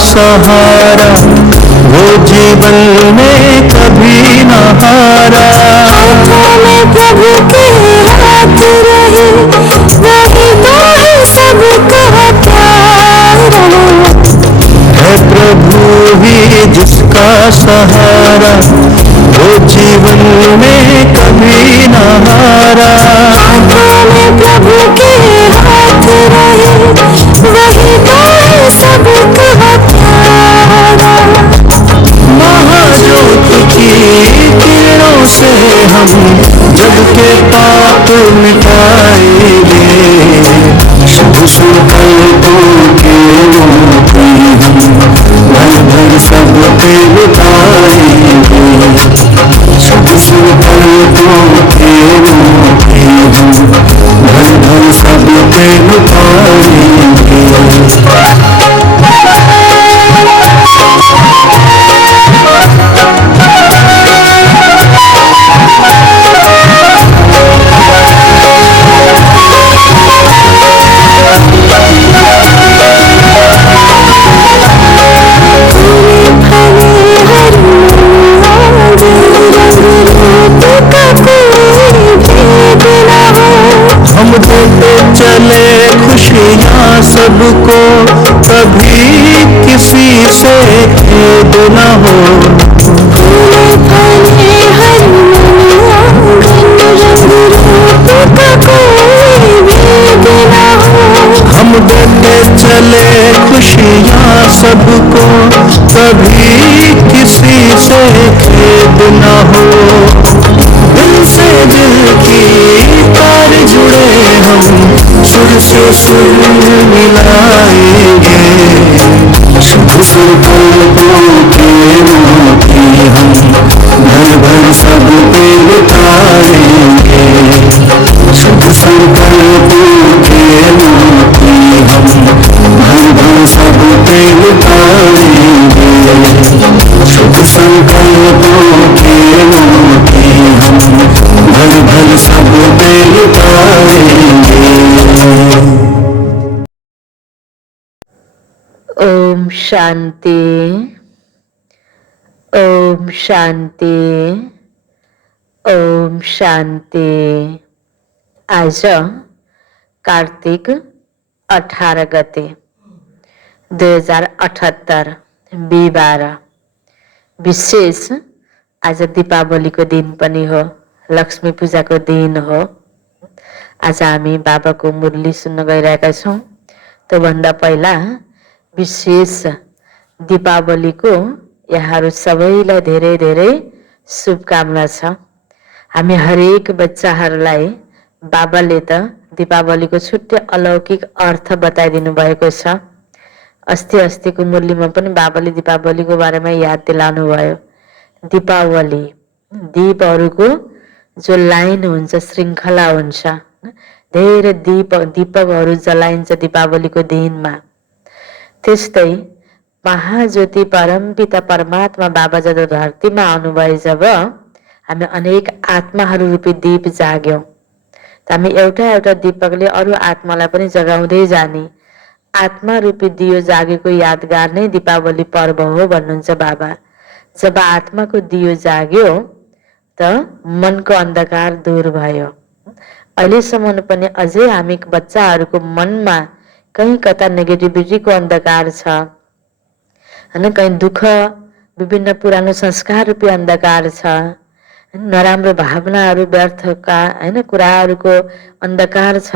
सहारा वो जीवन में कभी न हारा। आँखों में प्रभु के हाथ रहे, वही तो है सबका प्यारा। है प्रभु ही जिसका सहारा, वो जीवन में कभी न हारा। आँखों में प्रभु के हाथ रहे, वही तो है सबका प्यारा। महाज्योति की किरणों से हम जग के पाप मिटाएंगे। शुभ संकल्पों के मोती हम भर भर सब पे लुटाएंगे। शुभ संकल्पों के मोती हम भर भर सब पे लुटाएंगे। हम देते चले खुशियाँ सबको, कभी किसी से खेद न हो। हम देते चले खुशियाँ सबको, कभी किसी से खेद न हो। दिल से दिल की तार जुड़े हम, सुर से सुर मिलाएंगे। शुभ संकल्पों के मोती हम भर भर सब पे लुटाएंगे। शुभ संकल्पों के मोती हम शान्ति, ओम शान्ति, ओम शान्ति। आज कार्तिक 18 गते 2078 बिहिबार। विशेष आज दीपावलीको दिन पनि हो, लक्ष्मी पूजाको दिन हो। आज हामी बाबाको मुरली सुन्न गइरहेका छौँ। त्योभन्दा पहिला विशेष दीपावलीको यहाँहरू सबैलाई धेरै धेरै शुभकामना छ। हामी हरेक बच्चाहरूलाई बाबाले त दीपावलीको छुट्टै अलौकिक अर्थ बताइदिनु भएको छ। अस्तिको मुरलीमा पनि बाबाले दीपावलीको बारेमा याद दिलाउनु भयो। दीपावली दीपहरूको जो लाइन हुन्छ, श्रृङ्खला हुन्छ, धेरै दीपकहरू जलाइन्छ दीपावलीको दिनमा। त्यस्तै महाज्योति परमपिता परमात्मा बाबा जब धरतीमा आउनुभयो, जब हामी अनेक आत्माहरू रूपी दीप जाग्यौँ, हामी एउटा दीपकले अरू आत्मालाई पनि जगाउँदै जाने आत्मा रूपी दियो जागेको यादगार नै दीपावली पर्व हो भन्नुहुन्छ बाबा। जब आत्माको दियो जाग्यो त मनको अन्धकार दूर भयो। अहिलेसम्म पनि अझै हामी बच्चाहरूको मनमा कहीँ कता नेगेटिभिटीको अन्धकार छ हैन, कहीँ दुःख, विभिन्न पुरानो संस्कार रूपी अन्धकार छ, नराम्रो भावनाहरू, व्यर्थका हैन कुराहरूको अन्धकार छ,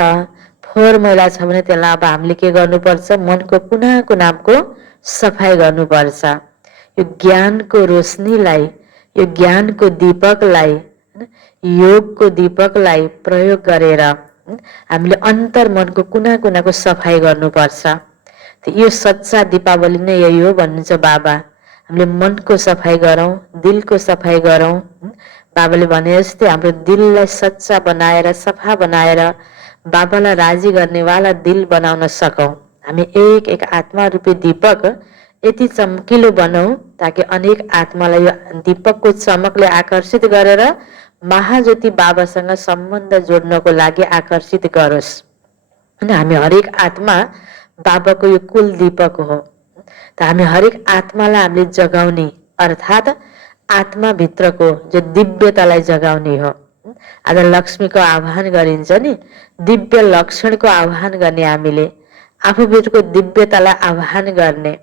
फोहोर मैला छ भने त्यसलाई अब हामीले के गर्नुपर्छ? मनको कुना कुनाको सफाई गर्नुपर्छ। यो ज्ञानको रोशनीलाई, यो ज्ञानको दीपकलाई, योगको दीपकलाई प्रयोग गरेर हामीले अन्तर मनको कुना कुनाको सफाई गर्नुपर्छ। यो सच्चा दीपावली नै यही हो भन्नुहुन्छ बाबा। हामीले मनको सफाई गरौँ, दिलको सफाई गरौँ। बाबाले भने जस्तै हाम्रो दिललाई सच्चा बनाएर, सफा बनाएर बाबालाई राजी गर्नेवाला दिल बनाउन सकौँ। हामी एक एक आत्मा रूपी दीपक यति चम्किलो बनाऊ ताकि अनेक आत्मालाई यो दीपकको चमकले आकर्षित गरेर महाज्योति बाबासँग सम्बन्ध जोड्नको लागि आकर्षित गरोस्। अनि हामी हरेक आत्मा बाबाको यो कुल दीपक हो। त हामी हरेक आत्मालाई हामीले जगाउने, अर्थात् आत्माभित्रको जो दिव्यतालाई जगाउने हो। आज लक्ष्मीको आह्वान गरिन्छ नि, दिव्य लक्षणको आह्वान गर्ने, हामीले आफूभित्रको दिव्यतालाई आह्वान गर्ने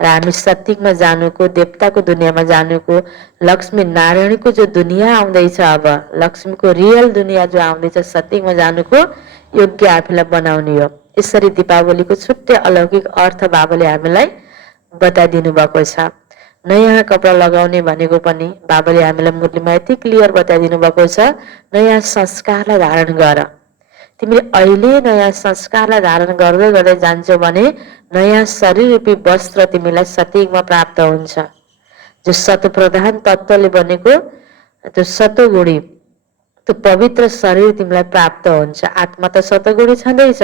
र हामी सत्युगमा जानुको, देवताको दुनियाँमा जानुको, लक्ष्मी नारायणको जो दुनियाँ आउँदैछ, अब लक्ष्मीको रियल दुनियाँ जो आउँदैछ, सत्युगमा जानुको योग्य आफूलाई बनाउने हो। यसरी दीपावलीको छुट्टै अलौकिक अर्थ बाबाले हामीलाई बताइदिनु भएको छ। नयाँ कपडा लगाउने भनेको पनि बाबाले हामीलाई मुरलीमा यति क्लियर बताइदिनु भएको छ, नयाँ संस्कारलाई धारण गर। तिमीले अहिले नयाँ संस्कारलाई धारण गर्दै गर्दै जान्छौ भने नयाँ शरीर रूपी वस्त्र तिमीलाई सत्युगमा प्राप्त हुन्छ। जो सत्प्रधान तत्त्वले बनेको त्यो सतोगुणी, त्यो पवित्र शरीर तिमीलाई प्राप्त हुन्छ। आत्मा त सतोगुणी छँदैछ,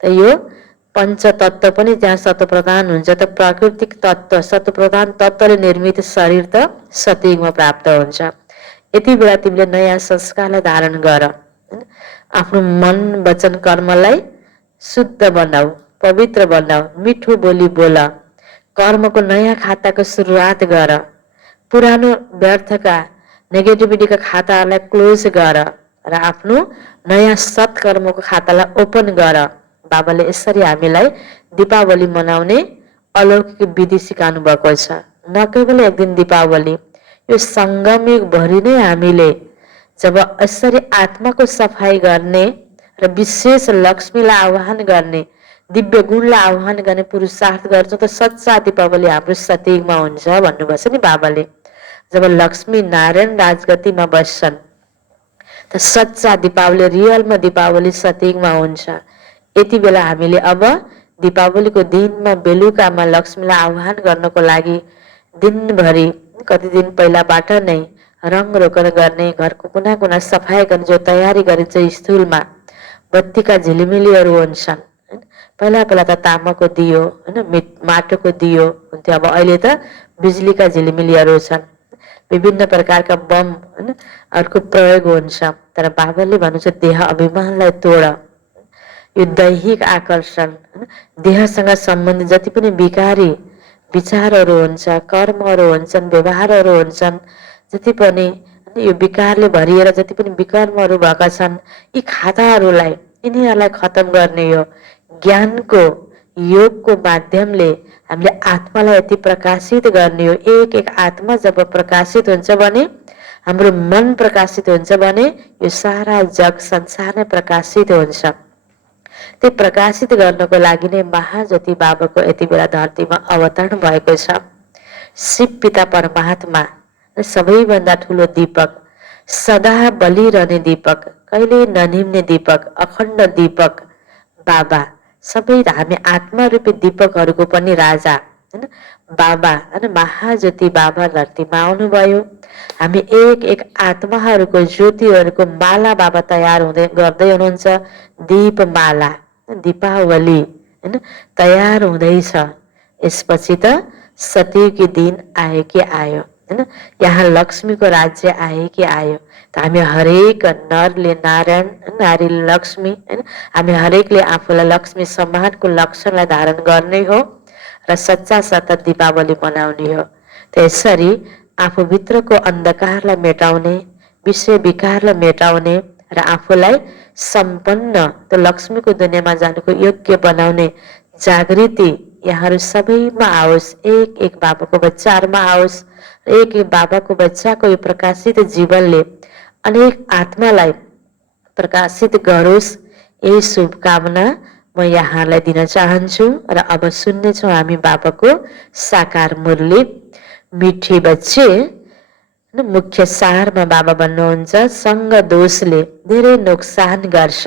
त यो पञ्चतत्त्व पनि त्यहाँ सतप्रधान हुन्छ। त प्राकृतिक तत्त्व, सतप्रधान तत्त्वले निर्मित शरीर त सतयुगमा प्राप्त हुन्छ। यति बेला तिमीले नयाँ संस्कारलाई धारण गर। आफ्नो मन, वचन, कर्मलाई शुद्ध बनाऊ, पवित्र बनाऊ, मिठो बोली बोल। कर्मको नयाँ खाताको सुरुवात गर। पुरानो व्यर्थका, नेगेटिभिटीका खाताहरूलाई क्लोज गर र आफ्नो नयाँ सत्कर्मको खातालाई ओपन गर। बाबाले यसरी हामीलाई दीपावली मनाउने अलौकिक विधि सिकाउनु भएको छ। न केवल एक दिन दीपावली, यो सङ्गम भरि नै हामीले जब यसरी आत्माको सफाई गर्ने र विशेष लक्ष्मीलाई आह्वान गर्ने, दिव्य गुणलाई आह्वान गर्ने पुरुषार्थ गर्छौँ, त सच्चा दीपावली हाम्रो सतयुगमा हुन्छ भन्नुभएको छ नि बाबाले। जब लक्ष्मी नारायण राजगतिमा बस्छन् त सच्चा दीपावली, रियलमा दीपावली सतयुगमा हुन्छ। यति बेला हामीले अब दीपावलीको दिनमा बेलुकामा लक्ष्मीलाई आह्वान गर्नको लागि दिनभरि, कति दिन पहिलाबाट नै रङ रोगन गर्ने, घरको कुना कुना सफाई गर्ने जो तयारी गरिन्छ, स्थूलमा बत्तीका झिलिमिलीहरू हुन्छन्। पहिला पहिला त तामाको दियो होइन, माटोको दियो हुन्थ्यो, अब अहिले त बिजुलीका झिलिमिलीहरू छन्। विभिन्न प्रकारका बम होइन अर्को प्रयोग हुन्छ। तर बाबाले भन्नुहुन्छ देह अभिमानलाई तोड। यो दैहिक आकर्षण, देहसँग सम्बन्धित जति पनि विकारी विचारहरू हुन्छ, कर्महरू हुन्छन्, व्यवहारहरू हुन्छन्, जति पनि यो विकारले भरिएर जति पनि विकर्महरू भएका छन्, यी खाताहरूलाई यिनीहरूलाई खतम गर्ने हो ज्ञानको योगको माध्यमले हामीले आत्मालाई यति प्रकाशित गर्ने हो। एक एक आत्मा जब प्रकाशित हुन्छ भने, हाम्रो मन प्रकाशित हुन्छ भने यो सारा जग संसार नै प्रकाशित हुन्छ। त्यो प्रकाशित गर्नको लागि नै महाज्योति बाबाको यति बेला धरतीमा अवतरण भएको छ। शिव पिता परमात्मा सबैभन्दा ठुलो दीपक, सदा बलिरहने दीपक, कहिले ननिम्ने दीपक, अखण्ड दीपक बाबा, सबै हामी आत्मा रूपी दीपकहरूको पनि राजा हैन बाबा हैन महाज्योति बाबा धरतीमा आउनुभयो। हामी एक एक आत्माहरूको ज्योतिहरूको माला बाबा तयार हुँदै गर्दै हुनुहुन्छ। दीप माला दीपावली हैन तयार हुँदैछ। यसपछि त सतीकी दिन आयो कि आयो हैन, यहाँ लक्ष्मीको राज्य आयो कि आयो। त हामी हरेक नरले नारायण, नारी लक्ष्मी हैन, हामी हरेकले आफूलाई लक्ष्मी सम्मानको लक्षणलाई धारण गर्ने हो र सच्चा सत्य दीपावली मनाउने हो। त यसरी आफूभित्रको अन्धकारलाई मेटाउने, विषय विकारलाई मेटाउने र आफूलाई सम्पन्न त्यो लक्ष्मीको दुनियाँमा जानुको योग्य बनाउने जागृति यहाँहरू सबैमा आओस्। एक एक बाबाको बच्चाहरूमा आओस्। एक एक बाबाको बच्चाको यो प्रकाशित जीवनले अनेक आत्मालाई प्रकाशित गरोस्। यही शुभकामना म यहाँलाई दिन चाहन्छु। र अब सुन्नेछौँ हामी बाबाको साकार मुरली। मिठी बच्चे मुख्य सारमा बाबा भन्नुहुन्छ, सङ्ग दोषले धेरै नोक्सान गर्छ,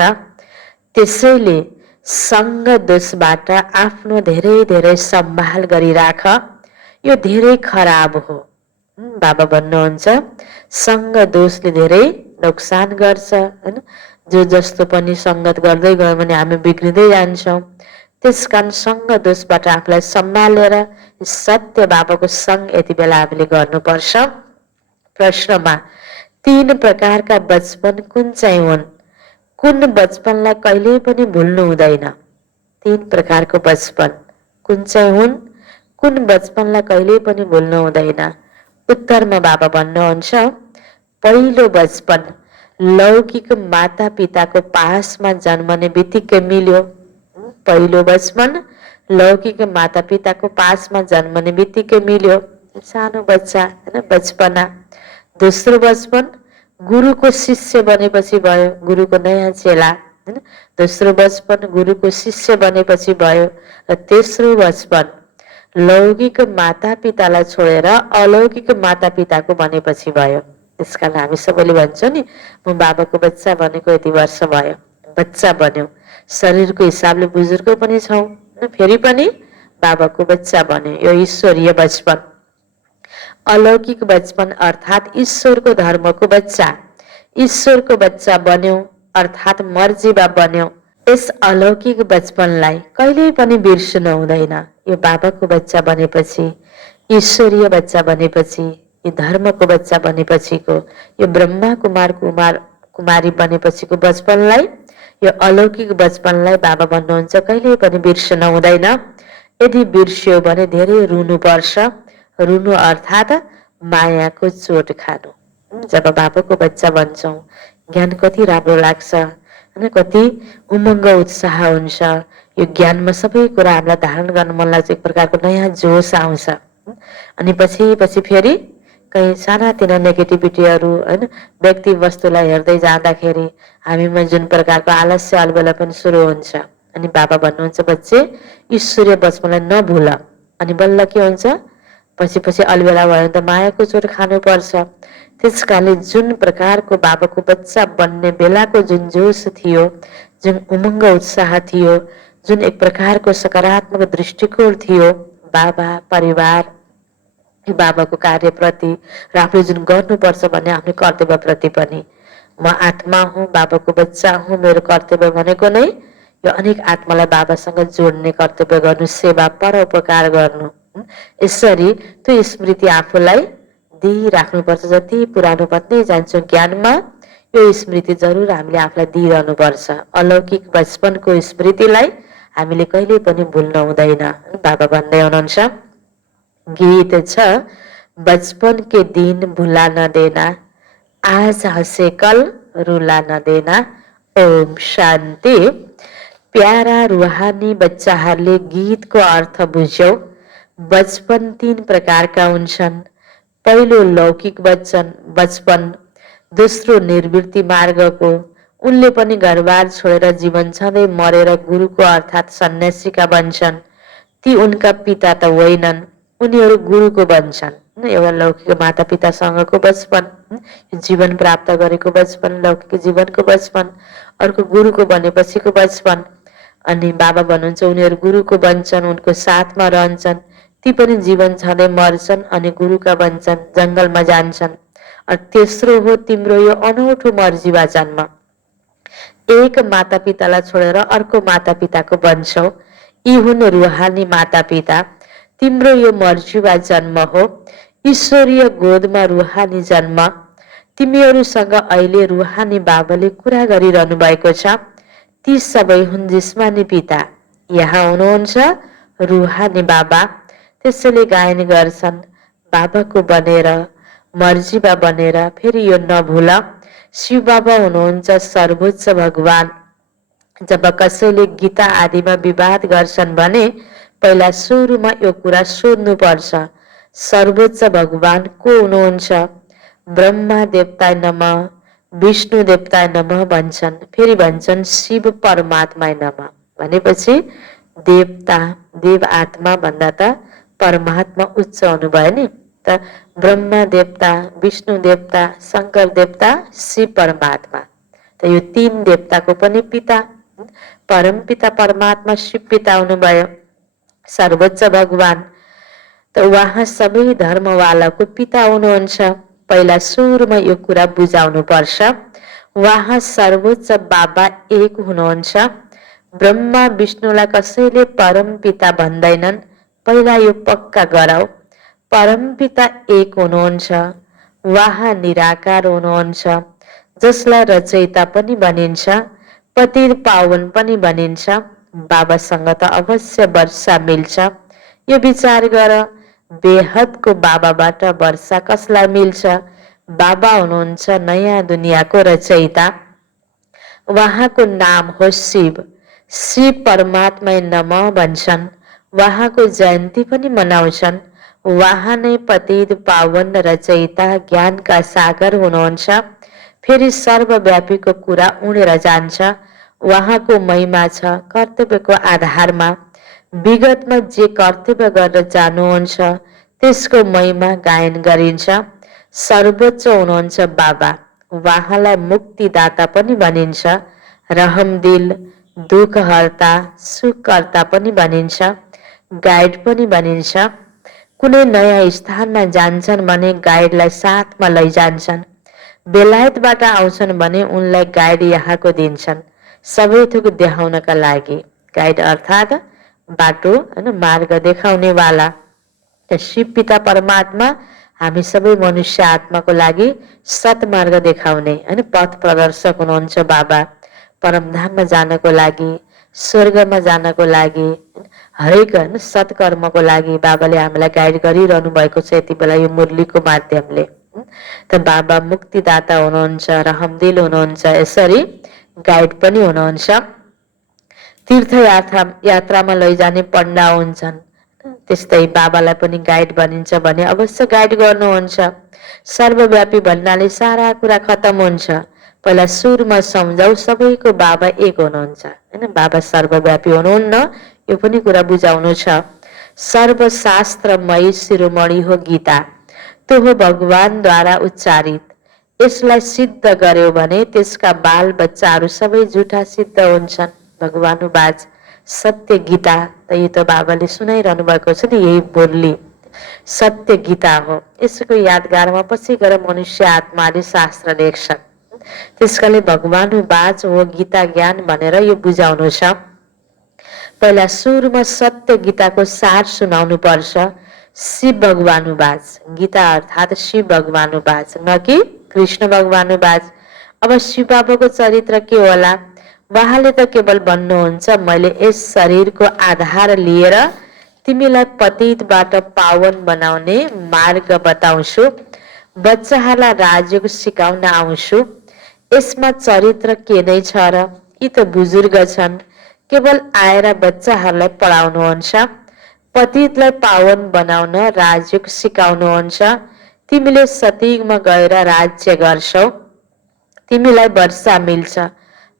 त्यसैले सङ्ग दोषबाट आफ्नो धेरै धेरै सम्भाल गरिराख, यो धेरै खराब हो। बाबा भन्नुहुन्छ सङ्ग दोषले धेरै नोक्सान गर्छ हैन, जो जस्तो पनि सङ्गत गर्दै गयो भने हामी बिग्रिँदै जान्छौँ। त्यसकारण सङ्ग दोषबाट आफूलाई सम्हालेर सत्य बाबाको सङ्ग यति बेला हामीले गर्नुपर्छ। प्रश्नमा 3 प्रकारका बचपन कुन चाहिँ हुन्? कुन बचपनलाई कहिल्यै पनि भुल्नु हुँदैन? 3 प्रकारको बचपन कुन चाहिँ हुन्? कुन बचपनलाई कहिल्यै पनि भुल्नु हुँदैन? उत्तरमा बाबा भन्नुहुन्छ, पहिलो बचपन लौकिक माता पिताको पासमा जन्मने बित्तिकै मिल्यो। पहिलो बचपन लौकिक माता पिताको पासमा जन्मने बित्तिकै मिल्यो, सानो बच्चा हैन, बचपना। दोस्रो बचपन गुरुको शिष्य बनेपछि भयो, गुरुको नयाँ चेला हैन। दोस्रो बचपन गुरुको शिष्य बनेपछि भयो। र तेस्रो बचपन लौकिक माता पितालाई छोडेर अलौकिक माता पिताको बनेपछि भयो। त्यसकारण हामी सबैले भन्छौँ नि, म बाबाको बच्चा बनेको यति वर्ष भयो, बच्चा बन्यो। शरीरको हिसाबले बुजुर्ग पनि छौँ, फेरि पनि बाबाको बच्चा बन्यो। यो ईश्वरीय बचपन। अलौकिक बचपन अर्थात् ईश्वरको धर्मको बच्चा, ईश्वरको बच्चा बन्यो अर्थात् मर्जीमा बन्यो। यस अलौकिक बचपनलाई कहिल्यै पनि बिर्सनु हुँदैन। यो बाबाको बच्चा बनेपछि, ईश्वरीय बच्चा बनेपछि, यो धर्मको बच्चा बनेपछिको, यो ब्रह्मा कुमार कुमारी बनेपछिको बचपनलाई, यो अलौकिक बचपनलाई बाबा भन्नुहुन्छ कहिल्यै पनि बिर्सनु हुँदैन। यदि बिर्स्यो भने धेरै रुनु पर्छ। रुनु अर्थात् मायाको चोट खानु। जब बाबाको बच्चा बन्छौँ ज्ञान कति राम्रो लाग्छ हैन, कति उमङ्ग उत्साह हुन्छ। यो ज्ञानमा सबै कुरा हामीलाई धारण गर्न मन लाग्छ, एक प्रकारको नयाँ जोस आउँछ। अनि पछि फेरि कहीँ सानातिना नेगेटिभिटीहरू हैन, व्यक्ति वस्तुलाई हेर्दै जाँदाखेरि हामीमा जुन प्रकारको आलस्य अलबेला पनि सुरु हुन्छ। अनि बाबा भन्नुहुन्छ बच्चे ईश्वरीय बचपनलाई नभुल। अनि बल्ल के हुन्छ, पछि अलबेला भयो भने त मायाको चोट खानुपर्छ। त्यसकारणले जुन प्रकारको बाबाको बच्चा बन्ने बेलाको जुन जोस थियो, जुन उमङ्ग उत्साह थियो, जुन एक प्रकारको सकारात्मक दृष्टिकोण थियो बाबा, परिवार, बाबाको कार्यप्रति र आफूले जुन गर्नुपर्छ भन्ने आफ्नो कर्तव्यप्रति पनि, म आत्मा हुँ, बाबाको बच्चा हुँ, मेरो कर्तव्य भनेको नै यो अनेक आत्मालाई बाबासँग जोड्ने कर्तव्य गर्नु, सेवा परोपकार गर्नु। यसरी त्यो स्मृति आफूलाई दिइराख्नुपर्छ। जति पुरानो बन्दै जान्छौँ ज्ञानमा, यो स्मृति जरुर हामीले आफूलाई दिइरहनुपर्छ। अलौकिक बचपनको स्मृतिलाई हामीले कहिले पनि भुल्न हुँदैन। बाबा भन्दै हुनुहुन्छ, गीत छ, बचपन के दिन भुला न देना, आज हंसे कल रुला न देना। ओम शान्ति। प्यारा रूहानी बच्चाहरूले गीतको अर्थ बुझ्यौ। बचपन 3 प्रकारका हुन्छन्। पहिलो लौकिक बचपन, दोस्रो निर्वृत्ति मार्गको, उनले पनि घरबार छोडेर जीवन छँदै मरेर गुरुको अर्थात् सन्यासीका बन्छन्। ती उनका पिता त होइनन्, उनीहरू गुरुको बन्छन्। एउटा लौकिक माता पितासँगको बचपन, जीवन प्राप्त गरेको बचपन, लौकिक जीवनको बचपन। अर्को गुरुको बनेपछिको बचपन। अनि बाबा भन्नुहुन्छ उनीहरू गुरुको बन्छन्, उनको साथमा रहन्छन्, ती पनि जीवन छँदै मर्छन् अनि गुरुका बन्छन्, जङ्गलमा जान्छन्। तेस्रो हो तिम्रो यो अनौठो मर्जीवा जन्म। एक माता पितालाई छोडेर अर्को माता पिताको बन्छौ। यी हुन् रूहानी माता पिता। तिम्रो यो मर्जीवा जन्म हो, ईश्वरीय गोदमा रूहानी जन्म। तिमीहरूसँग अहिले रूहानी बाबाले कुरा गरिरहनु भएको छ। ती सबै हुन् जिस्मानी पिता। यहाँ हुनुहुन्छ रूहानी बाबा, त्यसैले गायन गर्छन्, बाबाको बनेर, मर्जीबा बनेर। फेरि यो नभुल, शिव बाबा हुनुहुन्छ सर्वोच्च भगवान। जब कसैले गीता आदिमा विवाद गर्छन् भने पहिला सुरुमा यो कुरा सोध्नु पर्छ, सर्वोच्च भगवान को हुनुहुन्छ? ब्रह्मा देवताय नमः, विष्णु देवताय नमः भन्छन्। फेरि भन्छन् शिव परमात्माय नमः। भनेपछि देवता, देव आत्मा भन्दा त परमात्मा उच्च हुनुभयो नि त। ब्रह्मा देवता, विष्णु देवता, शंकर देवता, शिव परमात्मा। त यो 3 देवताको पनि पिता, परम पिता परमात्मा शिव पिता हुनुभयो, सर्वोच्च भगवान। त उहाँ सबै धर्मवालाको पिता हुनुहुन्छ। पहिला सुरुमा यो कुरा बुझाउनु पर्छ। उहाँ सर्वोच्च बाबा एक हुनुहुन्छ। ब्रह्मा विष्णुलाई कसैले परम पिता भन्दैनन्, पहिला यो पक्का गराऊ। परम पिता एक हुनुहुन्छ, उहाँ निराकार हुनुहुन्छ, जसलाई रचयिता पनि भनिन्छ, पतित पावन पनि भनिन्छ। बाबासँग त अवश्य वर्षा मिल्छ। यो विचार गर, बेहदको बाबाबाट वर्षा कसलाई मिल्छ? बाबा हुनुहुन्छ नयाँ दुनियाँको रचयिता। उहाँको नाम हो शिव। शिव परमात्मा नमः भन्छन्। उहाँको जयन्ती पनि मनाउँछन्। उहाँ नै पतित पावन रचयिता, ज्ञानका सागर हुनुहुन्छ। फेरि सर्वव्यापीको कुरा उडेर जान्छ। उहाँको महिमा छ कर्तव्यको आधारमा। विगतमा जे कर्तव्य गरेर जानुहुन्छ त्यसको महिमा गायन गरिन्छ। सर्वोच्च हुनुहुन्छ बाबा। उहाँलाई मुक्तिदाता पनि भनिन्छ, रहमदिल, दुःखहर्ता, सुखकर्ता पनि भनिन्छ, गाइड पनि भनिन्छ। कुनै नयाँ स्थानमा जान्छन् भने गाइडलाई साथमा लैजान्छन्। बेलायतबाट आउँछन् भने उनलाई गाइड यहाँको दिन्छन्, सबै थोक देखाउनका लागि। गाइड अर्थात् बाटो हैन, मार्ग देखाउने वाला। शिव पिता परमात्मा हामी सबै मनुष्य आत्माको लागि सत्मार्ग देखाउने हैन, पथ प्रदर्शक हुनुहुन्छ बाबा। परमधाममा जानको लागि, स्वर्गमा जानको लागि, हरेक हैन सत्कर्मको लागि बाबाले हामीलाई गाइड गरिरहनु भएको छ यति बेला यो मुरलीको माध्यमले। त बाबा मुक्तिदाता हुनुहुन्छ, रहमदिल हुनुहुन्छ, यसरी गाइड पनि हुनुहुन्छ। यात्रामा लैजाने पण्डा हुन्छन्, त्यस्तै बाबालाई पनि गाइड भनिन्छ भने अवश्य गाइड गर्नुहुन्छ। सर्वव्यापी भन्नाले सारा कुरा खतम हुन्छ। पहिला सुरुमा सम्झाउ, सबैको बाबा एक हुनुहुन्छ हैन, बाबा सर्वव्यापी हुनुहुन्न, यो पनि कुरा बुझाउनु छ। सर्वशास्त्रमयी शिरोमणि हो गीता, त्यो हो भगवानद्वारा उच्चारित। यसलाई सिद्ध गर्यो भने त्यसका बाल बच्चाहरू सबै झुठा सिद्ध हुन्छन्। भगवानुवाच सत्य गीता, त यो त बाबाले सुनाइरहनु भएको छ नि, यही बोली सत्य गीता हो। यसको यादगारमा पछि गएर मनुष्य आत्माले शास्त्र लेख्छन्। त्यसकाले भगवानुवाच हो गीता ज्ञान भनेर यो बुझाउनु छ। पहिला सुरुमा सत्य गीताको सार सुनाउनु पर्छ। शिव भगवानुवाच, गीता अर्थात् शिव भगवानुवाच, न कि कृष्ण भगवानुवाच। अब शिव बाबाको चरित्र के होला? उहाँले त केवल भन्नुहुन्छ मैले यस शरीरको आधार लिएर तिमीलाई पतितबाट पावन बनाउने मार्ग बताउँछु, बच्चाहरूलाई राजयोग सिकाउन आउँछु। यसमा चरित्र के नै छ र? यी त बुजुर्ग छन्, केवल आएर बच्चाहरूलाई पढाउनुहुन्छ, पतितलाई पावन बनाउन राजयोग सिकाउनुहुन्छ। तिमीले सतयुगमा गएर राज्य गर्छौ, तिमीलाई वर्षा मिल्छ।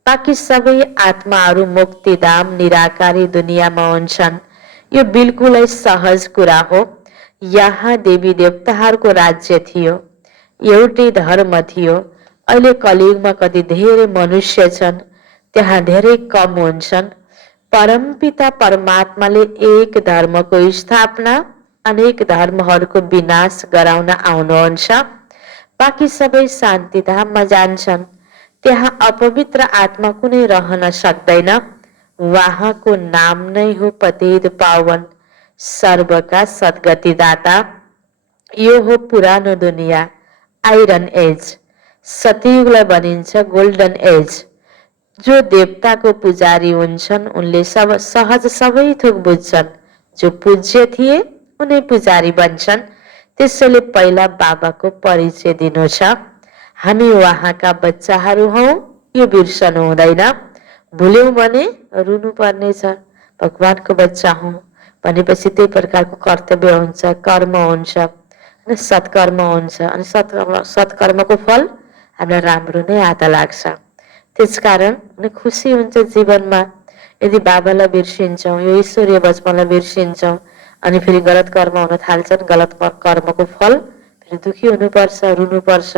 बाँकी सबै आत्माहरू मुक्तिधाम निराकारी दुनियाँमा हुन्छन्। यो बिल्कुलै सहज कुरा हो। यहाँ देवी देवताहरूको राज्य थियो, एउटै धर्म थियो। अहिले कलियुगमा कति धेरै मनुष्य छन्, त्यहाँ धेरै कम हुन्छन्। परमपिता परमात्माले एक धर्मको स्थापना, अनेक धर्महरूको विनाश गराउन आउनुहुन्छ। बाँकी सबै शान्तिधाममा जान्छन्। त्यहाँ अपवित्र आत्मा कुनै रहन सक्दैन। उहाँको नाम नै हो पतित पावन, सर्वका सद्गतिदाता। यो हो पुरानो दुनियाँ, आइरन एज। सतयुगलाई भनिन्छ गोल्डन एज। जो देवताको पुजारी हुन्छन् उनले सहज सबै थोक बुझ्छन्। जो पूज्य थिए उनै पुजारी बन्छन्। त्यसैले पहिला बाबाको परिचय दिनु छ। हामी उहाँका बच्चाहरू हौ, यो बिर्सनु हुँदैन। भुल्यौं भने रुनु पर्नेछ। भगवानको बच्चा हौ भनेपछि त्यही प्रकारको कर्तव्य हुन्छ, कर्म हुन्छ, अनि सत्कर्म हुन्छ। अनि सत्कर्मको फल हामीलाई राम्रो नै आधा लाग्छ। त्यसकारण खुसी हुन्छ जीवनमा। यदि बाबालाई बिर्सिन्छौँ, यो ईश्वरीय बचपनलाई बिर्सिन्छौँ, अनि फेरि गलत कर्म हुन थाल्छन्, गलत कर्मको फल फेरि दुखी हुनुपर्छ, रुनुपर्छ।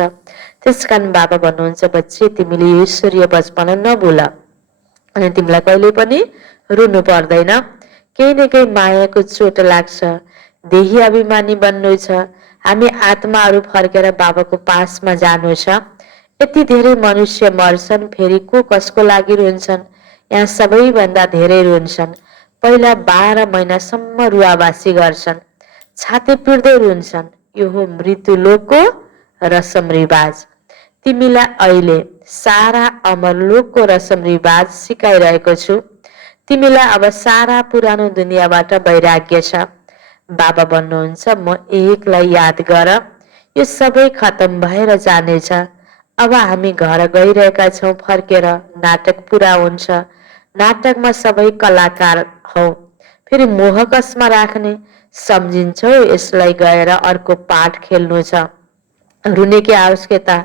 त्यसकारण बाबा भन्नुहुन्छ बच्चे तिमीले यो ईश्वरीय बचपनलाई नभुल, अनि तिमीलाई कहिले पनि रुनु पर्दैन। केही न केही मायाको चोट लाग्छ, देही अभिमानी बन्नु छ। हामी आत्माहरू फर्केर बाबाको पासमा जानु छ। यति धेरै मनुष्य मर्छन्, फेरि को कसको लागि रुन्छन्? यहाँ सबैभन्दा धेरै रुन्छन्। पहिला 12 महिनासम्म रुवाबासी गर्छन्, छाती पिट्दै रुन्छन्। यो हो मृत्युलोकको रसम रिवाज। तिमीलाई अहिले सारा अमरलोकको रसम रिवाज सिकाइरहेको छु। तिमीलाई अब सारा पुरानो दुनियाँबाट वैराग्य छ। बाबा भन्नुहुन्छ म एकलाई याद गर, यो सबै खतम भएर जानेछ। अब हामी घर गइरहेका छौँ फर्केर। नाटक पुरा हुन्छ। नाटकमा सबै कलाकार हौ। फेरि मोह कसमा राख्ने? सम्झिन्छौ यसलाई गएर अर्को पाठ खेल्नु छ। रुने की आवश्यकता?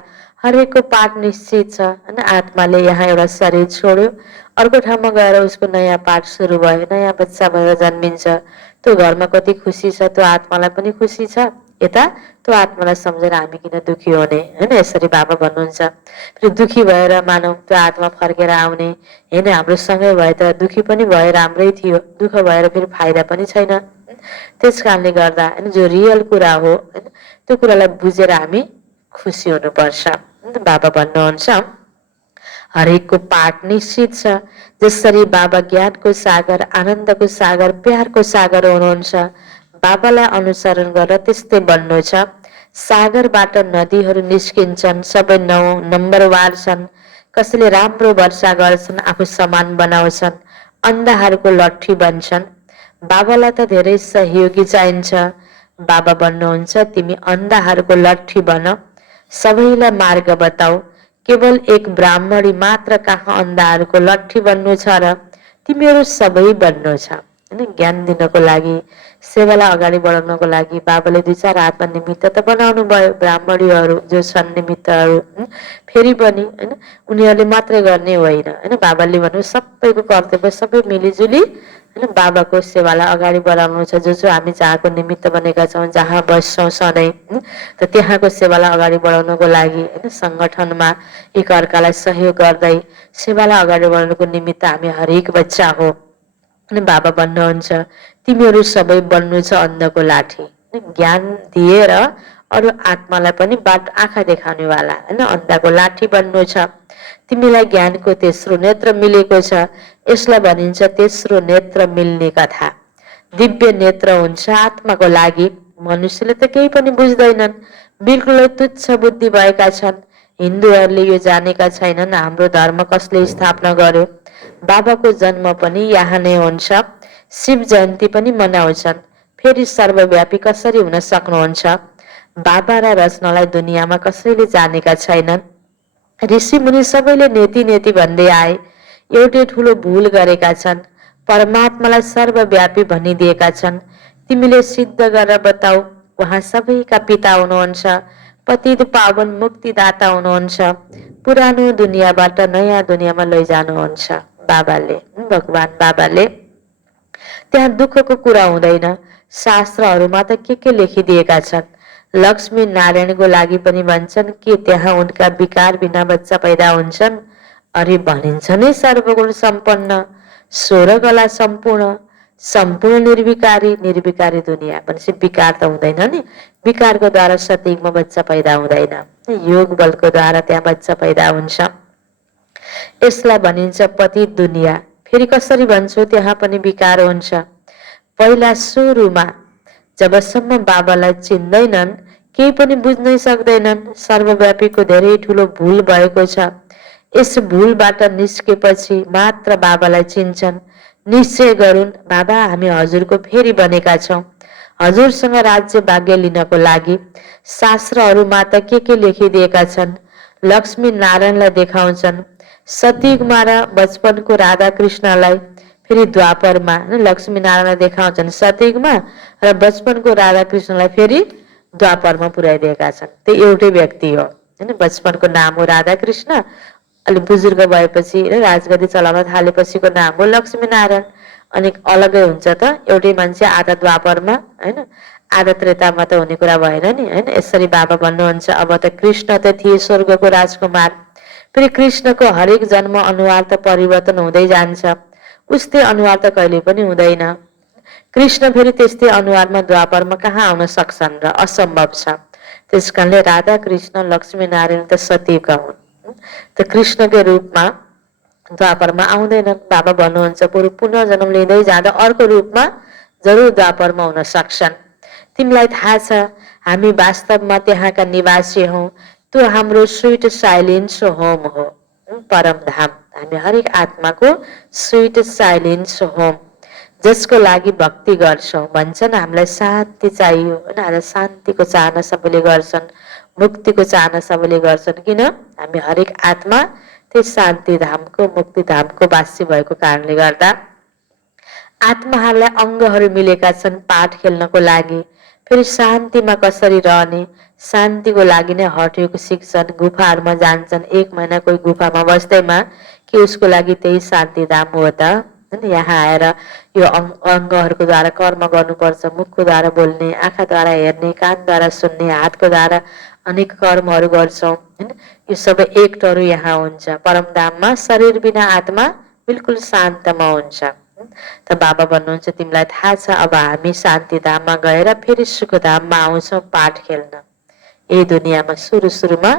हरेकको पाठ निश्चित छ। होइन, आत्माले यहाँ एउटा शरीर छोड्यो, अर्को ठाउँमा गएर उसको नयाँ पाठ सुरु भयो, नयाँ बच्चा भएर जन्मिन्छ। त्यो घरमा कति खुसी छ, त्यो आत्मालाई पनि खुसी छ। यता त्यो आत्मालाई सम्झेर हामी किन दुखी हुने? होइन, यसरी बाबा भन्नुहुन्छ। फेरि दुखी भएर मानौ त्यो आत्मा फर्केर आउने, होइन हाम्रो सँगै भए त दुखी पनि भए राम्रै थियो, दुःख भएर फेरि फाइदा पनि छैन। त्यस कारणले गर्दा होइन, जो रियल कुरा हो होइन, त्यो कुरालाई बुझेर हामी खुसी हुनुपर्छ। बाबा भन्नुहुन्छ हरेकको पाठ निश्चित छ। जसरी बाबा ज्ञानको सागर, आनन्दको सागर, प्यारको सागर हुनुहुन्छ, बाबालाई अनुसरण गरेर त्यस्तै बन्नु छ। सागरबाट नदीहरू निस्किन्छन्, सबै नम्बरवार छन्। कसैले राम्रो वर्षा गर्छन्, आफू समान बनाउँछन्, अन्धाहरूको लट्ठी बन्छन्। बाबालाई त धेरै सहयोगी चाहिन्छ। बाबा भन्नुहुन्छ तिमी अन्धाहरूको लट्ठी बन, सबैलाई मार्ग बताऊ। केवल एक ब्राह्मणी मात्र कहाँ अन्धाहरूको लट्ठी बन्नु छ र? तिमीहरू सबै बन्नु छ। होइन, ज्ञान दिनको लागि, सेवालाई अगाडि बढाउनको लागि बाबाले 2-4 आत्मा निमित्त त बनाउनु भयो। ब्राह्मणीहरू जो छन् निमित्तहरू, फेरि पनि होइन उनीहरूले मात्रै गर्ने होइन। होइन, बाबाले भन्नु सबैको कर्तव्य सबै मिलिजुली होइन बाबाको सेवालाई अगाडि बढाउनु छ। जो हामी जहाँको निमित्त बनेका छौँ, जहाँ बस्छौँ सधैँ, त त्यहाँको सेवालाई अगाडि बढाउनको लागि होइन सङ्गठनमा एकअर्कालाई सहयोग गर्दै सेवालाई अगाडि बढाउनुको निमित्त हामी हरेक बच्चा हो। अनि बाबा भन्नुहुन्छ तिमीहरू सबै बन्नु छ अन्धको लाठी। ज्ञान दिएर अरू आत्मालाई पनि बाट आँखा देखाउनेवाला होइन अन्धको लाठी बन्नु छ। तिमीलाई ज्ञानको तेस्रो नेत्र मिलेको छ। यसलाई भनिन्छ तेस्रो नेत्र मिल्ने कथा। दिव्य नेत्र हुन्छ आत्माको लागि। मनुष्यले त केही पनि बुझ्दैनन्, बिल्कुलै तुच्छ बुद्धि भएका छन्। हिन्दूहरूले यो जानेका छैनन् हाम्रो धर्म कसले स्थापना गर्यो। बाबाको जन्म पनि यहाँ नै हुन्छ, शिव जयन्ती पनि मनाउँछन्, फेरि सर्वव्यापी कसरी हुन सक्नुहुन्छ। बाबा र रचनालाई दुनियाँमा कसैले जानेका छैनन्। ऋषि मुनि सबैले नेति नेति भन्दै आए, एउटै ठुलो भूल गरेका छन्, परमात्मालाई सर्वव्यापी भनिदिएका छन्। तिमीले सिद्ध गरेर बताऊ, उहाँ सबैका पिता हुनुहुन्छ, पतित पावन मुक्तिदाता हुनुहुन्छ, पुरानो दुनियाँबाट नयाँ दुनियाँमा लैजानुहुन्छ। बाबाले, भगवान बाबाले, त्यहाँ दुःखको कुरा हुँदैन, शास्त्रहरूमा त के लेखिदिएका छन्। लक्ष्मी नारायणको लागि पनि भन्छन् कि त्यहाँ उनका विकार बिना बच्चा पैदा हुन्छन्। अरे भनिन्छ नै सर्वगुण सम्पन्न, 16 कला सम्पूर्ण, सम्पूर्ण निर्विकारी, निर्विकारी दुनियाँ भनेपछि विकार त हुँदैन नि। विकारको द्वारा सतीमा बच्चा पैदा हुँदैन, योग बलको द्वारा त्यहाँ बच्चा पैदा हुन्छ। यसलाई भनिन्छ पतित दुनियाँ। फेरि कसरी भन्छौ त्यहाँ पनि विकार हुन्छ। पहिला सुरुमा जबसम्म बाबालाई चिन्दैनन्, केही पनि बुझ्नै सक्दैनन्, सर्वव्यापीको धेरै ठुलो भूल भएको छ। यस भूलबाट निस्केपछि मात्र बाबालाई चिन्छन्। निश्चय गरून्, बाबा हामी हजुरको फेरि बनेका छौँ, हजुरसँग राज्य भाग्य लिनको लागि। शास्त्रहरूमा त के लेखिदिएका छन्। लक्ष्मी नारायणलाई देखाउँछन्, सतीयुगमा र बचपनको राधा कृष्णलाई फेरि द्वापरमा लक्ष्मी नारायणलाई देखाउँछन् सतीयुगमा, र बचपनको राधा कृष्णलाई फेरि द्वापरमा पुर्याइदिएका छन्। त्यो एउटै व्यक्ति हो होइन। बचपनको नाम हो राधा कृष्ण, अलि बुजुर्ग भएपछि राजगद्दी चलाउन थालेपछिको नाम हो लक्ष्मी नारायण। अनि अलगै हुन्छ त, एउटै मान्छे आधा द्वापरमा होइन, आधा त्रेतामा त हुने कुरा भएन नि होइन। यसरी बाबा भन्नुहुन्छ, अब त कृष्ण त थिए स्वर्गको राजकुमार, फेरि कृष्णको हरेक जन्म अनुहार त परिवर्तन हुँदै जान्छ, उस्तै अनुहार त कहिले पनि हुँदैन। कृष्ण फेरि त्यस्तै अनुहारमा द्वापरमा कहाँ आउन सक्छन् र, असम्भव छ। त्यस कारणले राधा कृष्ण लक्ष्मी नारायण त सतीका हुन्, त कृष्णकै रूपमा द्वापरमा आउँदैनन्। बाबा भन्नुहुन्छ बरु पुनः जन्म लिँदै जाँदा अर्को रूपमा जरुर द्वापरमा हुन सक्छन्। तिमीलाई थाहा छ हामी वास्तवमा त्यहाँका निवासी हौ, त्यो हाम्रो स्वीट साइलेन्स होम हो, परम धाम। हामी हरेक आत्माको स्वीट साइलेन्स होम, जसको लागि भक्ति गर्छौँ। भन्छन् हामीलाई शान्ति चाहियो होइन, आज शान्तिको चाहना सबैले गर्छन्, मुक्तिको चाहना सबैले गर्छन्। किन? हामी हरेक आत्मा त्यही शान्ति धामको, मुक्ति धामको वासी भएको कारणले गर्दा। आत्माहरूलाई अङ्गहरू मिलेका छन् पाठ खेल्नको लागि, फेरि शान्तिमा कसरी रहने, शान्तिको लागि नै हटयोग सिक्छन्, गुफाहरूमा जान्छन्। 1 महिना कोही गुफामा बस्दैमा कि उसको लागि त्यही शान्ति धाम हो त होइन। यहाँ आएर यो अङ्गहरूको द्वारा कर्म गर्नुपर्छ, मुखको द्वारा बोल्ने, आँखाद्वारा हेर्ने, कानद्वारा सुन्ने, हातको द्वारा अनेक कर्महरू गर्छौँ होइन। यो सबै एकटहरू यहाँ हुन्छ। परमधाममा शरीर बिना आत्मा बिल्कुल शान्तमा हुन्छ। त बाबा भन्नुहुन्छ तिमीलाई थाहा छ अब हामी शान्तिधाममा गएर फेरि सुखधाममा आउँछौँ पाठ खेल्न। यही दुनियाँमा सुरुमा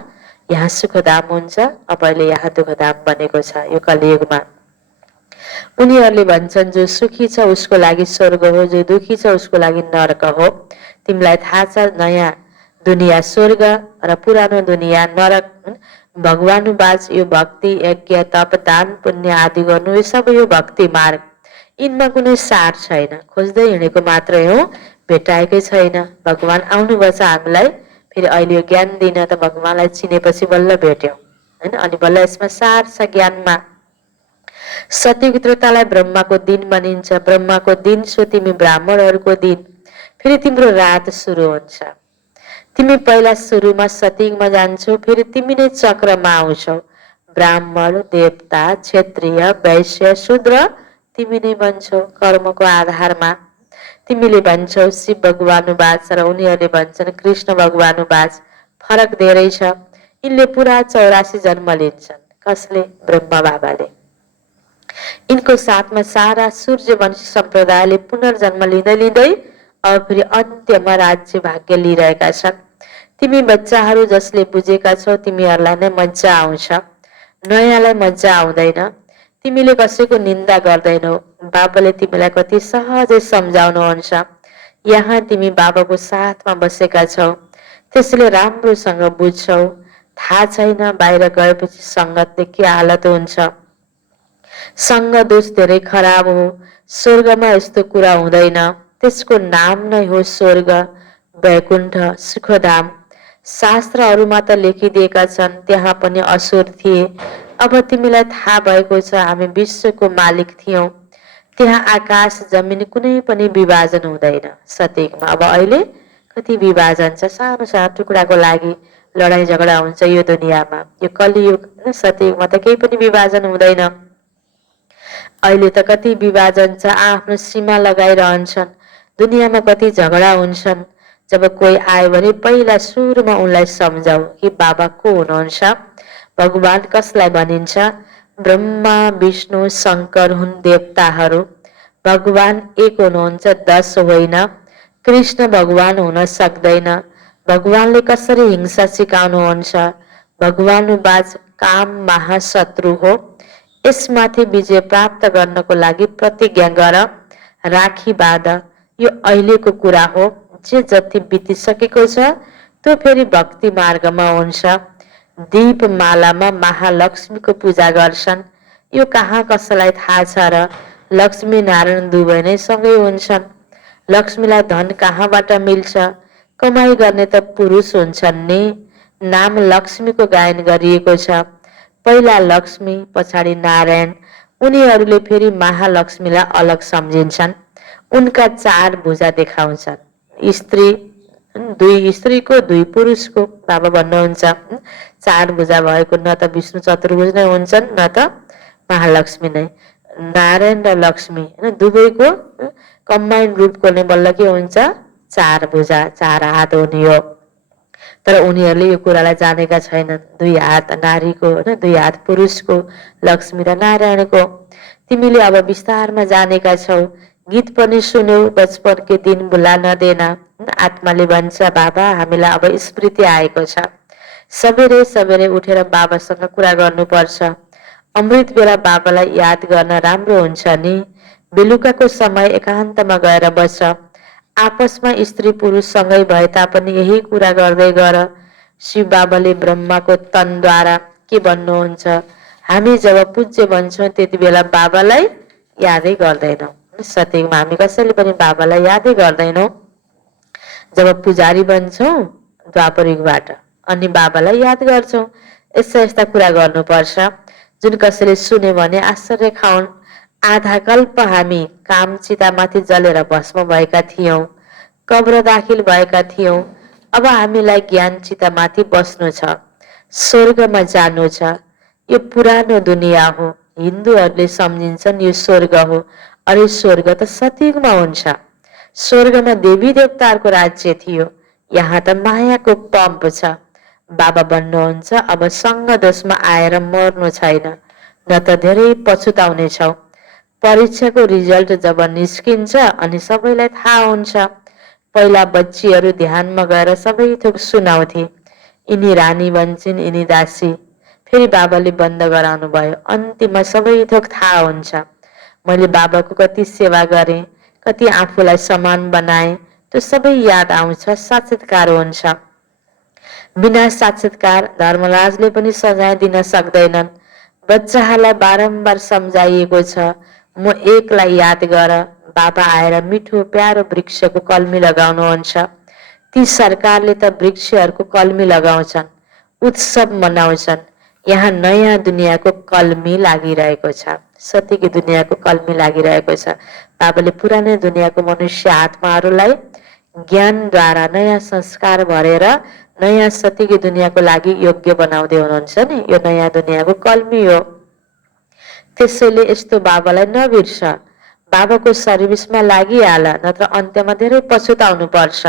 यहाँ सुखधाम हुन्छ, अब अहिले यहाँ दुःखधाम बनेको छ यो कलियुगमा। उनीहरूले भन्छन् जो सुखी छ उसको लागि स्वर्ग हो, जो दुखी छ उसको लागि नरक हो। तिमीलाई थाहा छ नयाँ दुनियाँ स्वर्ग र पुरानो दुनियाँ नरक। भगवानुवाच यो भक्ति यज्ञ तप दान पुण्य आदि गर्नु यो सबै यो भक्ति मार्ग। यिनमा कुनै सार छैन, खोज्दै हिँडेको मात्रै हो, भेटाएकै छैन। भगवान आउनुभएछ हामीलाई फेरि अहिले यो ज्ञान दिन, त भगवानलाई चिनेपछि बल्ल भेट्यौँ होइन। अनि बल्ल यसमा सार छ ज्ञानमा। सत्ययुग त्रेतालाई ब्रह्माको दिन भनिन्छ, ब्रह्माको दिन सो तिमी ब्राह्मणहरूको दिन, फेरि तिम्रो रात सुरु हुन्छ। तिमी पहिला सुरुमा सत्ययुगमा जान्छौ, फेरि तिमी नै चक्रमा आउँछौ। ब्राह्मण देवता क्षत्रिय वैश्य शूद्र तिमी नै भन्छौ कर्मको आधारमा। तिमीले भन्छौ शिव भगवानुवाच र उनीहरूले भन्छन् कृष्ण भगवानुवाच। फरक धेरै छ। यिनले पुरा 84 जन्म लिन्छन्। कसले? ब्रह्मा बाबाले। यिनको साथमा सारा सूर्यवंशी सम्प्रदायले पुनर्जन्म लिँदै अब फेरि अन्त्यमा राज्य भाग्य लिइरहेका छन्। तिमी बच्चाहरू जसले बुझेका छौ तिमीहरूलाई नै मजा आउँछ, नयाँलाई मजा आउँदैन। तिमीले कसैको निन्दा गर्दैनौ। बाबाले तिमीलाई कति सहजै सम्झाउनुहुन्छ। यहाँ तिमी बाबाको साथमा बसेका छौ, त्यसैले राम्रोसँग बुझ्छौ, थाहा छैन बाहिर गएपछि संगतले के हालत हुन्छ। संग दोष धेरै खराब हो। स्वर्गमा यस्तो कुरा हुँदैन। त्यसको नाम नै हो स्वर्ग, वैकुण्ठ, सुखधाम। शास्त्रहरूमा त लेखिदिएका छन् त्यहाँ पनि असुर थिए। अब तिमीलाई थाहा भएको छ हामी विश्वको मालिक थियौं। त्यहाँ आकाश जमिन कुनै पनि विभाजन हुँदैन। सत्यमा अब अहिले कति विभाजन छ, सानो सानो टुक्राको लागि लडाईँ झगडा हुन्छ यो दुनियाँमा। यो कलियुग सत्ययुगमा त केही पनि विभाजन हुँदैन। अहिले त कति विभाजन छ, आफ्नो सीमा लगाइरहन्छन्। दुनियाँमा कति झगडा हुन्छन्। जब कोही आयो भने पहिला सुरुमा उनलाई सम्झाऊ कि बाबा को हुनुहुन्छ, भगवान कसलाई भनिन्छ। ब्रह्मा विष्णु शङ्कर हुन् देवताहरू। भगवान एक हुनुहुन्छ, 10 होइन। कृष्ण भगवान हुन सक्दैन। भगवानले कसरी हिंसा सिकाउनुहुन्छ। भगवानुवाच काम महाशत्रु हो। यसमाथि विजय प्राप्त गर्नको लागि प्रतिज्ञा गर, राखी बाँध। यो अहिलेको कुरा हो। जे जति बितिसकेको छ त्यो फेरि भक्ति मार्गमा हुन्छ। दीपमालामा महालक्ष्मीको पूजा गर्छन्। यो कहाँ कसैलाई थाहा छ र। लक्ष्मी नारायण दुवै नै सँगै हुन्छन्। लक्ष्मीलाई धन कहाँबाट मिल्छ। कमाई गर्ने त पुरुष हुन्छन् नि। नाम लक्ष्मीको गायन गरिएको छ। पहिला लक्ष्मी पछाडि नारायण। उनीहरूले फेरि महालक्ष्मीलाई अलग सम्झिन्छन्। उनका 4 भुजा देखाउँछन्। स्त्री, 2 स्त्रीको 2 पुरुषको बाबा भन्नुहुन्छ। 4 भुजा भएको न त विष्णु चतुर्भुज नै हुन्छन् न त महालक्ष्मी नै। नारायण र लक्ष्मी दुवैको कम्बाइन्ड रूपको नै बल्ल के हुन्छ, 4 भुजा 4 हात हुने हो। तर उनीहरूले यो कुरालाई जानेका छैनन्। 2 हात नारीको, 2 हात पुरुषको, लक्ष्मी र नारायणको। तिमीले अब विस्तारमा जानेका छौ। गीत पनि सुन्यौ, बचपन के दिन भुला नदेना। आत्माले भन्छ बाबा हामीलाई अब स्मृति आएको छ। सबेरै सबेरै उठेर बाबासँग कुरा गर्नुपर्छ। अमृत बेला बाबालाई याद गर्न राम्रो हुन्छ नि। बेलुकाको समय एकान्तमा गएर बस। आपसमा स्त्री पुरुष सँगै भए तापनि यही कुरा गर्दै गर। शिव बाबाले ब्रह्माको तनद्वारा के भन्नुहुन्छ, हामी जब पूज्य भन्छौँ त्यति बेला बाबालाई यादै गर्दैनौँ। सत्यमा हामी कसैले पनि बाबालाई यादै गर्दैनौँ। जब पुजारी बन्छौँ द्वापर युगबाट अनि बाबालाई याद गर्छौँ। यस्ता यस्ता कुरा गर्नुपर्छ जुन कसैले सुन्यो भने आश्चर्य खाउन्। आधा कल्प हामी कामचितामाथि जलेर भस्म भएका थियौँ, कब्र दाखिल भएका थियौँ। अब हामीलाई ज्ञान चितामाथि बस्नु छ, स्वर्गमा जानु छ। यो पुरानो दुनिया हो। हिन्दूहरूले सम्झिन्छन् यो स्वर्ग हो। अरे स्वर्ग त सतयुगमा हुन्छ। स्वर्गमा देवी देवताहरूको राज्य थियो। यहाँ त मायाको पम्प छ। बाबा भन्नुहुन्छ अब सङ्ग दोषमा आएर मर्नु छैन, न त धेरै पछुताउने छौ। परीक्षाको रिजल्ट जब निस्किन्छ अनि सबैलाई थाहा हुन्छ। पहिला बच्चीहरू ध्यानमा गएर सबै थोक सुनाउँथे। यिनी रानी बन्छन्, यिनी दासी। फेरि बाबाले बन्द गराउनु भयो। अन्तिममा सबै थोक थाहा हुन्छ। मैले बाबाको कति सेवा गरेँ, कति आफूलाई समान बनाएँ, त्यो सबै याद आउँछ। साक्षात्कार हुन्छ। बिना साक्षात्कार धर्मराजले पनि सजाय दिन सक्दैनन्। बच्चाहरूलाई बारम्बार सम्झाइएको छ, म एकलाई याद गर। बाबा आएर मिठो प्यारो वृक्षको कलमी लगाउनुहुन्छ। ती सरकारले त वृक्षहरूको कलमी लगाउँछन्, उत्सव मनाउँछन्। यहाँ नयाँ दुनियाँको कलमी लागिरहेको छ। सत्यकी दुनियाँको कलमी लागिरहेको छ। बाबाले पुरानै दुनियाँको मनुष्य आत्माहरूलाई ज्ञानद्वारा नयाँ संस्कार भरेर नयाँ सत्यकी दुनियाँको लागि योग्य बनाउँदै हुनुहुन्छ नि। यो नयाँ दुनियाँको कलमी हो। त्यसैले यस्तो बाबालाई नबिर्स। बाबाको सर्भिसमा लागिहाल, नत्र अन्त्यमा धेरै पछुताउनु पर्छ।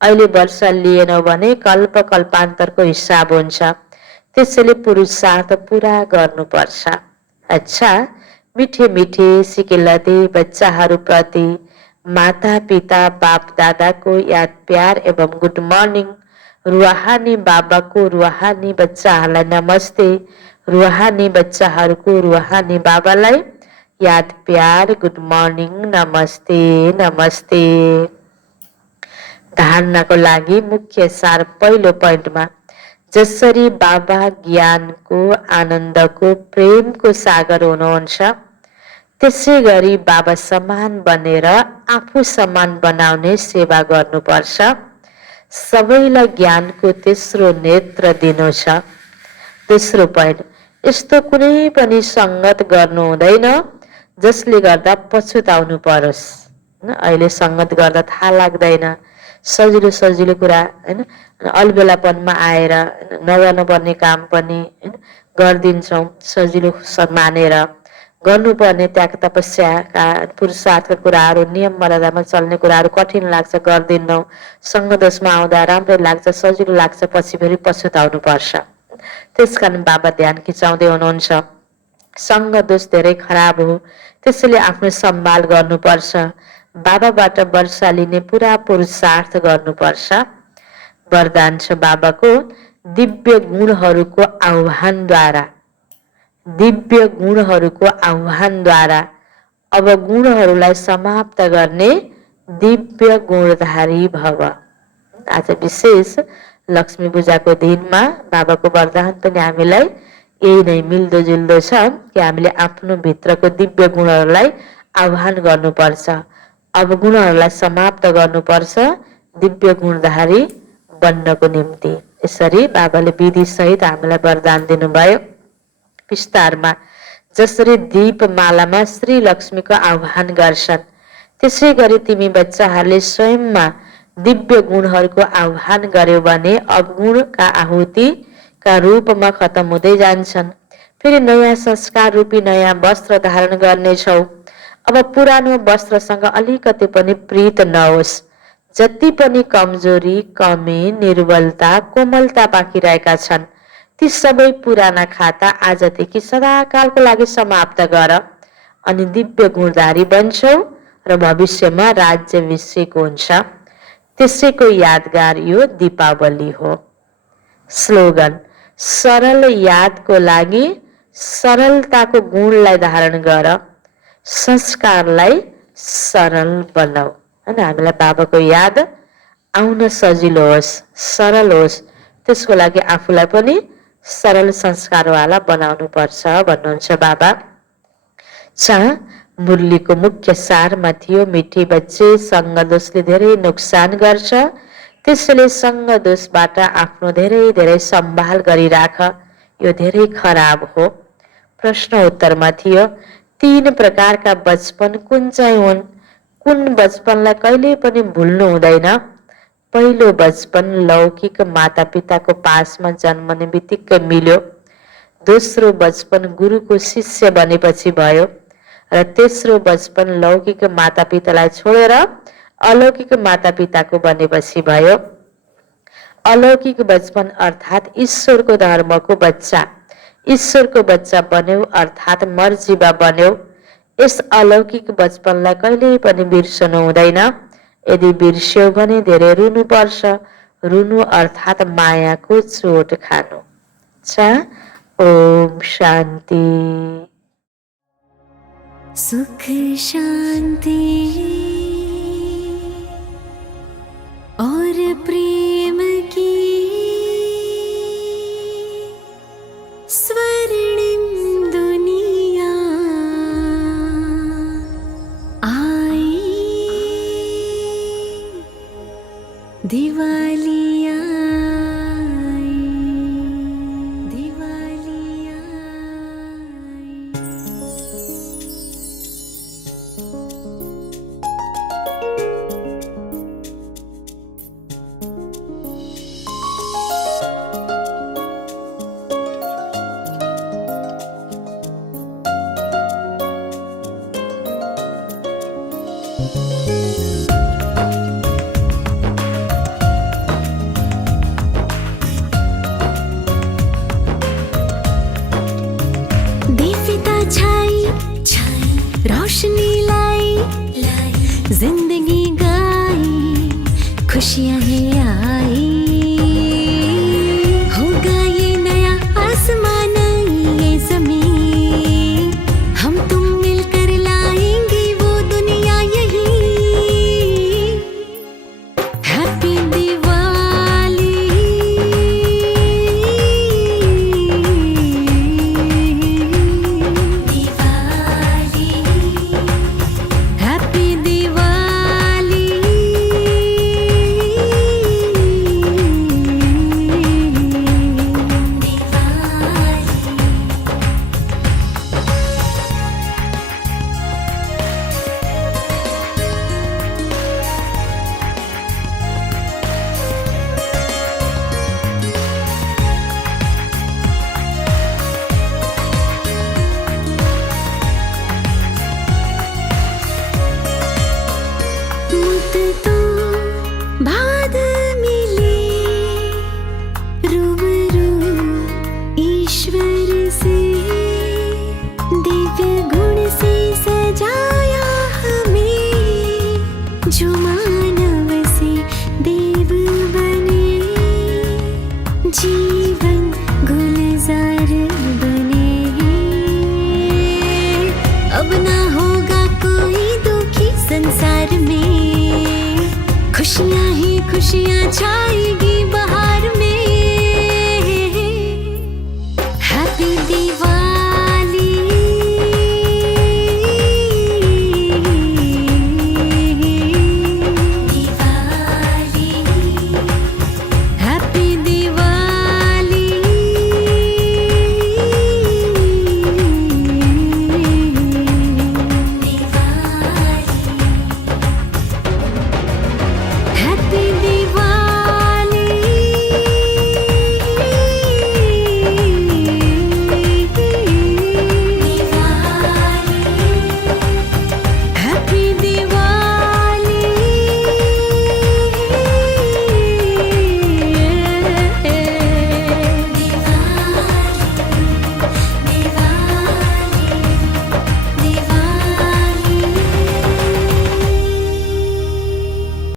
अहिले वर्ष लिएनौ भने कल्प कल्पान्तरको हिसाब हुन्छ। त्यसैले पुरुषार्थ पुरा गर्नुपर्छ। अच्छा, मिठे मिठे सिकिलते बच्चाहरू प्रति माता पिता बाप दादाको याद प्यार एवं गुड मर्निङ। रुहानी बाबाको रुहानी बच्चाहरूलाई नमस्ते। रुहानी बच्चाहरूको रुहानी बाबालाई याद प्यार गुड मर्निङ, नमस्ते नमस्ते। धारणाको लागि मुख्य सार पहिलो पोइन्टमा, जसरी बाबा ज्ञानको, आनन्दको, प्रेमको सागर हुनुहुन्छ, त्यसै गरी बाबा समान बनेर आफू समान बनाउने सेवा गर्नुपर्छ। सबैलाई ज्ञानको तेस्रो नेत्र दिनु छ। तेस्रो पोइन्ट, यस्तो कुनै पनि सङ्गत गर्नु हुँदैन जसले गर्दा पछुताउनु परोस्। अहिले सङ्गत गर्दा थाहा लाग्दैन, सजिलो सजिलो कुरा होइन, अलबेलापनमा आएर नगर्नुपर्ने काम पनि होइन गरिदिन्छौँ, सजिलो मानेर गर्नुपर्ने त्याग तपस्याका पुरुषार्थका कुराहरू, नियम मर्यादामा चल्ने कुराहरू कठिन लाग्छ, गर्दिनौँ। सङ्गदोषमा आउँदा राम्रै लाग्छ, सजिलो लाग्छ, पछि फेरि पछुताउनु पर्छ। त्यसकारण बाबा ध्यान खिचाउँदै हुनुहुन्छ, सङ्गदोष धेरै खराब हो, त्यसैले आफ्नो सम्भाल गर्नुपर्छ। बाबाबाट वर्षा लिने पुरा पुरुषार्थ गर्नुपर्छ। वरदान छ बाबाको, दिव्य गुणहरूको आह्वानद्वारा, दिव्य गुणहरूको आह्वानद्वारा अब गुणहरूलाई समाप्त गर्ने दिव्य गुणधारी भव। आज विशेष लक्ष्मी पूजाको दिनमा बाबाको वरदान पनि हामीलाई यही नै मिल्दोजुल्दो छ कि हामीले आफ्नो भित्रको दिव्य गुणहरूलाई आह्वान गर्नुपर्छ। अब गुणहरूलाई समाप्त गर्नुपर्छ दिव्य गुणधारी बन्नको निम्ति। यसरी बाबाले विधि सहित हामीलाई वरदान दिनुभयो। विस्तारमा जसरी दीपमालामा श्री लक्ष्मीको आह्वान गर्छन्, त्यसै गरी तिमी बच्चाहरूले स्वयंमा दिव्य गुणहरूको आह्वान गर्यो भने अवगुणका आहुतिका रूपमा खत्तम हुँदै जान्छन्। फेरि नयाँ संस्कार रूपी नयाँ वस्त्र धारण गर्नेछौ। अब पुरानो वस्त्रसँग अलिकति पनि प्रीत नहोस्। जति पनि कमजोरी, कमी, निर्बलता, कोमलता बाँकी रहेका छन्, ती सबै पुराना खाता आजदेखि सदाकालको लागि समाप्त गर, अनि दिव्य गुणधारी बन्छौ र भविष्यमा राज्याभिषेक हुन्छ। त्यसैको यादगार यो दीपावली हो। स्लोगन, सरल यादको लागि सरलताको गुणलाई धारण गर, संस्कारलाई सरल बनाऊ। होइन, हामीलाई बाबाको याद आउन सजिलो होस्, सरल होस्, त्यसको लागि आफूलाई पनि सरल संस्कारवाला बनाउनु पर्छ भन्नुहुन्छ बाबा। मुरलीको मुख्य सारमा थियो, मिठी बच्चे सङ्गदोषले धेरै नोक्सान गर्छ, त्यसैले सङ्गदोषबाट आफ्नो धेरै धेरै सम्भाल गरिराख, यो धेरै खराब हो। प्रश्न उत्तरमा थियो, 3 प्रकारका बचपन कुन चाहिँ हुन्? कुन बचपनलाई कहिले पनि भुल्नु हुँदैन? पहिलो बचपन लौकिक मातापिताको पासमा जन्मने बित्तिकै मिल्यो। दोस्रो बचपन गुरुको शिष्य बनेपछि भयो, र तेस्रो बचपन लौकिक मातापितालाई छोडेर अलौकिक मातापिताको बनेपछि भयो। अलौकिक बचपन अर्थात् ईश्वरको धर्मको बच्चा, ईश्वरको बच्चा बन्यौ अर्थात् मर्जीमा बन्यौ। यस अलौकिक बचपनलाई कहिल्यै पनि बिर्सनु हुँदैन। यदि बिर्स्यौ भने धेरै रुनु पर्छ। रुनु अर्थात् मायाको चोट खानु। ओम शान्ति। सुख शांति और प्रेम की स्वर्णिम दुनिया आई, दिवाली आई, दिवाली आई। दीपिता छाई रोशनी लाई, जिंदगी गाई, खुशियां ही आई। होगा ये नया आसमान, ये जमीन, हम तुम मिलकर लाएंगे वो दुनिया यही। हैप्पी दिवाली, छाई